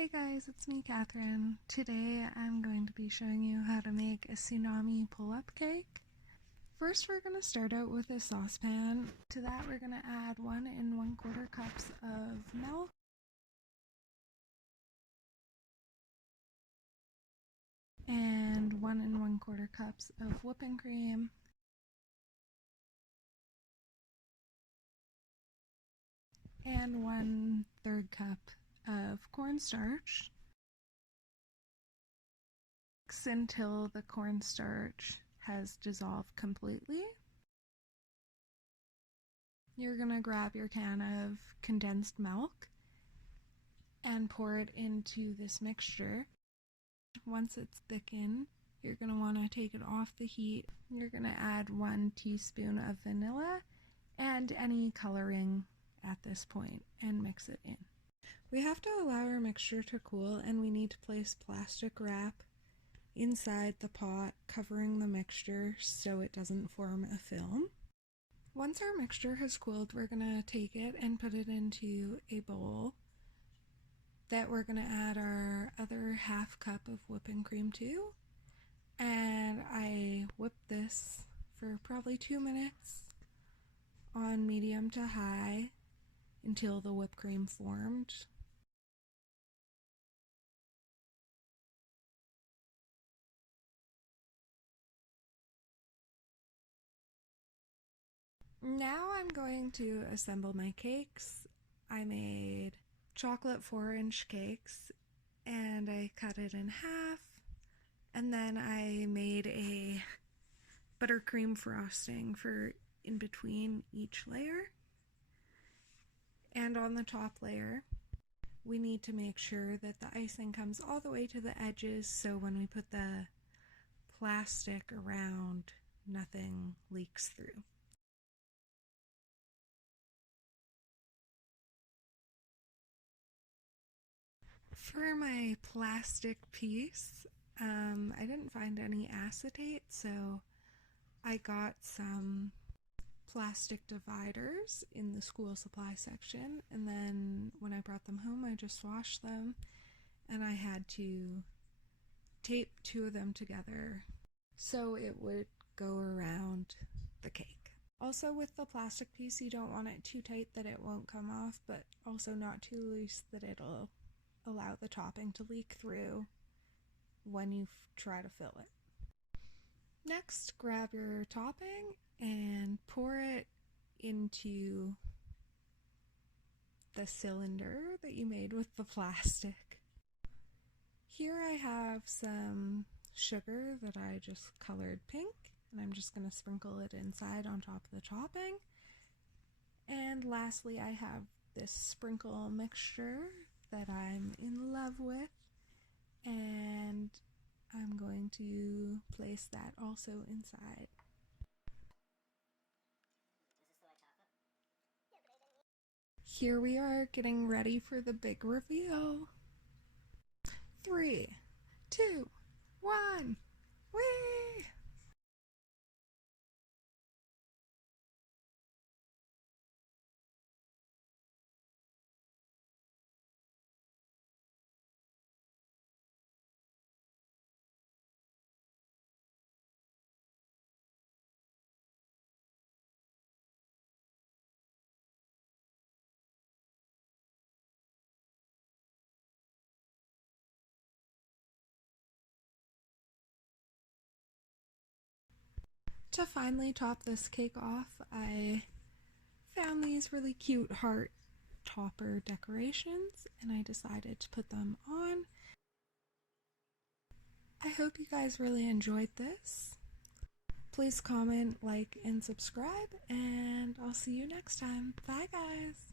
Hey guys, it's me, Catherine. Today I'm going to be showing you how to make a tsunami pull-up cake. First, we're going to start out with a saucepan. To that, we're going to add 1 1/4 cups of milk, and 1 1/4 cups of whipping cream, and 1/3 cup of cornstarch. Mix until the cornstarch has dissolved completely. You're going to grab your can of condensed milk and pour it into this mixture. Once it's thickened, you're going to want to take it off the heat. You're going to add 1 teaspoon of vanilla and any coloring at this point and mix it in. We have to allow our mixture to cool, and we need to place plastic wrap inside the pot covering the mixture so it doesn't form a film. Once our mixture has cooled, we're going to take it and put it into a bowl that we're going to add our other half cup of whipping cream to. And I whipped this for probably 2 minutes on medium to high until the whipped cream formed. Now I'm going to assemble my cakes. I made chocolate 4-inch cakes and I cut it in half, and then I made a buttercream frosting for in between each layer. And on the top layer, we need to make sure that the icing comes all the way to the edges so when we put the plastic around, nothing leaks through. For my plastic piece, I didn't find any acetate, so I got some plastic dividers in the school supply section, and then when I brought them home I just washed them, and I had to tape 2 of them together so it would go around the cake. Also, with the plastic piece, you don't want it too tight that it won't come off, but also not too loose that it'll allow the topping to leak through when you try to fill it. Next, grab your topping and pour it into the cylinder that you made with the plastic. Here I have some sugar that I just colored pink, and I'm just going to sprinkle it inside on top of the topping. And lastly, I have this sprinkle mixture that I'm in love with, and I'm going to place that also inside. Here we are getting ready for the big reveal. 3, 2, 1, whee! To finally top this cake off, I found these really cute heart topper decorations, and I decided to put them on. I hope you guys really enjoyed this. Please comment, like, and subscribe, and I'll see you next time. Bye guys!